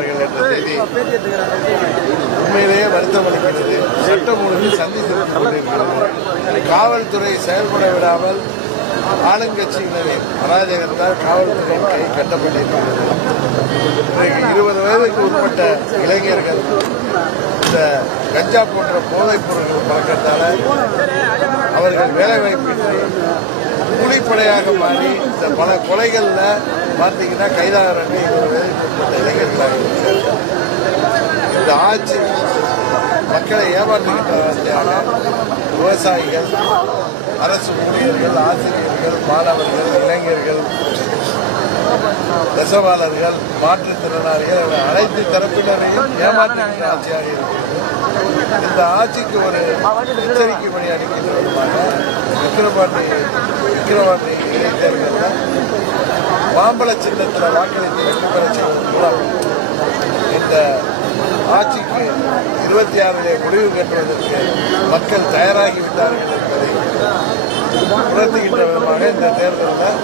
இருக்கிறார்கள் என்ற செய்தி உண்மையிலேயே வருத்தம் அளிக்கிறது. சட்டம் ஒழுங்கு சந்தித்துக் கொண்டிருக்கிறது. காவல்துறை செயல்பட விடாமல் ஆளுங்கட்சியினரின் அராஜகத்தால் காவல்துறை கை கட்டப்பட்டிருக்கிறது. இன்றைக்கு 20 வயதுக்கு உட்பட்ட இளைஞர்கள் இந்த கஞ்சா போன்ற போதைப் பொருட்கள் பழக்கத்தால் அவர்கள் வேலைவாய்ப்பின்றி கூலிப்படையாக மாறி இந்த பல கொலைகளில் பார்த்தீங்கன்னா கைதாகிறாங்க. 20 வயதுக்கு உட்பட்ட இளைஞர்களாக இருக்கிறார்கள். இந்த ஆட்சி மக்களை ஏமாற்றுகின்றவர்களாக விவசாயிகள், அரசு ஊழியர்கள், ஆசிரியர்கள், மாணவர்கள், இளைஞர்கள், நெசவாளர்கள், மாற்றுத்திறனாளிகள் அனைத்து தரப்பினரையும் ஏமாற்றுகின்ற ஆட்சியாக இருக்கிறது. இந்த ஆட்சிக்கு ஒரு எச்சரிக்கை பணி அளிக்கின்ற விதமாக விக்கிரவாண்டி இடைத்தேர்தலில் மாம்பழ சின்னத்தில் வாக்களித்து வெற்றி பெற செய்வதன் மூலம் இந்த ஆட்சிக்கு 26 முடிவு கட்டுவதற்கு மக்கள் தயாராகிவிட்டார்கள் என்பதை உணர்த்துகின்ற விதமாக இந்த தேர்தலில்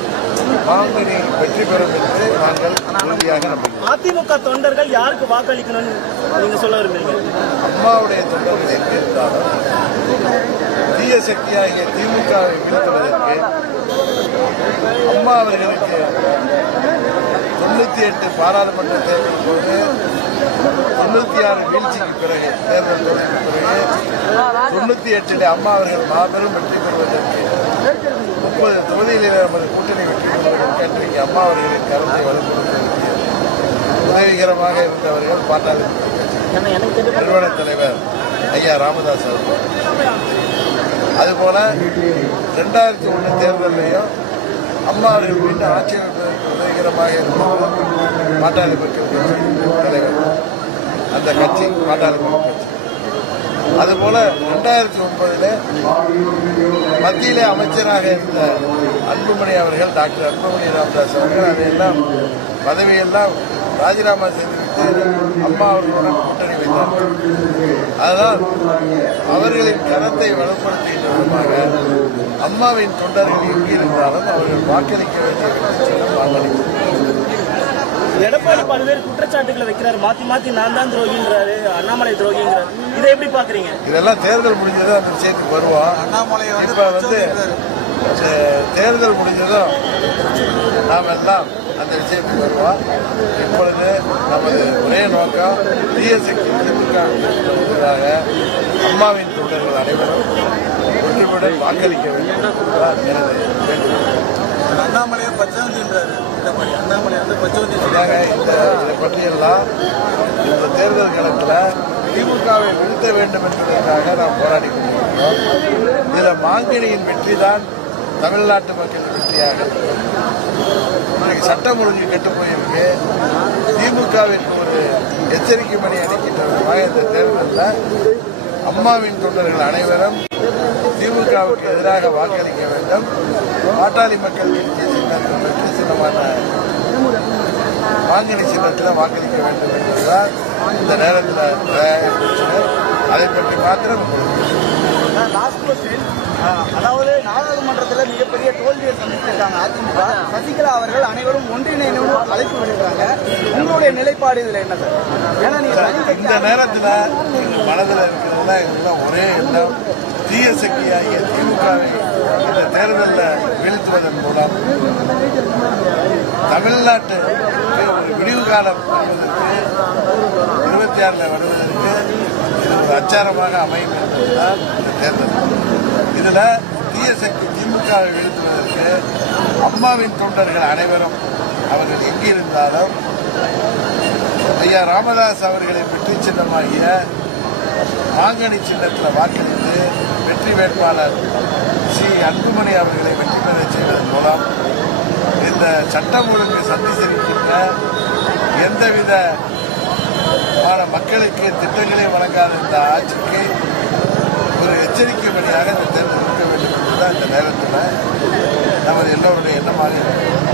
மாங்கனி வெற்றி பெறும் என்று நாங்கள் உறுதியாக நம்புகிறோம். அதிமுக தொண்டர்கள் யாருக்கு வாக்களிக்கணும்னு நீங்க சொல்ல விரும்புறீங்க? அம்மாவுடைய தொண்டர்கள் எங்கே இருந்தாலும் தீய சக்தியாகிய திமுகவை வீழ்த்துவதற்கு அம்மா அவர்களுக்கு 98 பாராளுமன்ற தேர்தல் போது 96 வீழ்ச்சிக்கு பிறகு தேர்தல் தொடங்கிய பிறகு 98 அம்மா அவர்கள் மாபெரும் வெற்றி பெறுவதற்கு 30 தொகுதிகளில் நமது கூட்டணி வெற்றி பெறுவதற்கு அன்றைக்கு அம்மா அவர்களின் கருத்தை வலுப்படுத்துவதற்கு உதவிகரமாக இருந்தவர்கள் பாட்டாளி நிறுவன தலைவர் ஐயா ராமதாஸ் அவர்கள். அதுபோல 2001 தேர்தலையும் அம்மா அவர்கள் மீண்டும் ஆட்சி அமைப்பதற்கு உதவிகரமாக இருந்தவர் பாட்டாளி மக்கள் கட்சி தலைவர். அந்த கட்சி பாட்டாளி மக்கள் கட்சி. அதுபோல 2009 மத்தியிலே அமைச்சராக இருந்த அன்புமணி அவர்கள், டாக்டர் அன்புமணி ராமதாஸ் அவர்கள் அதையெல்லாம் பதவியெல்லாம் ராஜினாமா செய்துவிட்டு அம்மா அவர்களுடன் கூட்டணி வைத்தார்கள். அதனால் அவர்களின் கரத்தை வலுப்படுத்துகின்ற விதமாக அம்மாவின் தொண்டர்கள் எங்கிருந்தாலும் அவர்கள் வாக்களிக்க வேண்டிய வாக்களிக்கிறார்கள். எடப்பாடி பல்வேறு குற்றச்சாட்டுகளை வைக்கிறார். மாத்தி நான் தான் துரோகின்றாரு, அண்ணாமலை துரோகிங்கிறார். இதை எப்படி பாக்குறீங்க? இதெல்லாம் தேர்தல் முடிஞ்சதும் அந்த விஷயத்துக்கு வருவோம். அண்ணாமலை இப்ப தேர்தல் முடிஞ்சதும் நாம் எல்லாம் அந்த விஷயத்துக்கு வருவோம். இப்பொழுது நமது ஒரே நோக்கம் தீய சக்தி திமுக அம்மாவின் தொண்டர்கள் அனைவரும் ஒன்றுபட வாக்களிக்க வேண்டும் என்பதுதான் எனது வேண்டுகோள். அண்ணாமலையை பச்சவந்தின்றாரு. அண்ணாமலை வந்து பச்சவந்தி இதை பற்றியெல்லாம் இந்த தேர்தல் களத்தில் திமுகவை வீழ்த்த வேண்டும் என்பதற்காக நாம் போராடி கொண்டிருக்கிறோம். இதில் மாங்கனியின் வெற்றி தான் தமிழ்நாட்டு மக்களின் வெற்றியாக சட்டம் ஒழுங்கு கெட்டு போயிருக்கு. திமுகவிற்கு ஒரு எச்சரிக்கை மணி அளிக்கின்ற விதமாக இந்த தேர்தலில் அம்மாவின் தொண்டர்கள் அனைவரும் திமுகவுக்கு எதிராக வாக்களிக்க வேண்டும். பாட்டாளி மக்கள் வெற்றி சின்னமான மாங்கனி சின்னத்தில் வாக்களிக்க வேண்டும் என்பதுதான் இந்த நேரத்தில் அதை பற்றி மாத்திரம். அதாவது நாடாளுமன்றத்தில் மிகப்பெரிய தோல்வியை சந்தித்திருக்காங்க அதிமுக. சசிகலா அவர்கள் அனைவரும் ஒன்றிணைந்து அழைப்பு விடுக்கிறாங்க. உங்களுடைய நிலைப்பாடு இதில் என்ன சார்? ஏன்னா இந்த நேரத்தில் மனதில் இருக்கிறதுல எல்லாம் ஒரே எண்ணம், தீய சக்தியாகிய திமுகவை இந்த தேர்தலில் வீழ்த்துவதன் மூலம் தமிழ்நாட்டு ஒரு விடிவு காலம் வருவதற்கு 26 வருவதற்கு ஒரு அச்சாரமாக அமையும் என்பதுதான் இந்த தேர்தல். இதில் தீய சக்தி திமுகவை வீழ்த்துவதற்கு அம்மாவின் தொண்டர்கள் அனைவரும் அவர்கள் எங்கிருந்தாலும் ஐயா ராமதாஸ் அவர்களை வெற்றி சின்னமாகிய மாங்கனி சின்னத்தில் வாக்களித்து வெற்றி வேட்பாளர் ஸ்ரீ அன்புமணி அவர்களை வெற்றி பெற செய்வதன் மூலம் இந்த சட்டம் ஒழுங்கு சந்தித்திருக்கின்ற எந்தவித மக்களுக்கு திட்டங்களை வழங்காத இந்த ஆட்சிக்கு ஒரு எச்சரிக்கை பணியாக இந்த தேர்தல் இருக்க வேண்டும் என்பதுதான் இந்த நேரத்தில் நமது எல்லோருடைய எண்ணமாக இருக்கிறது.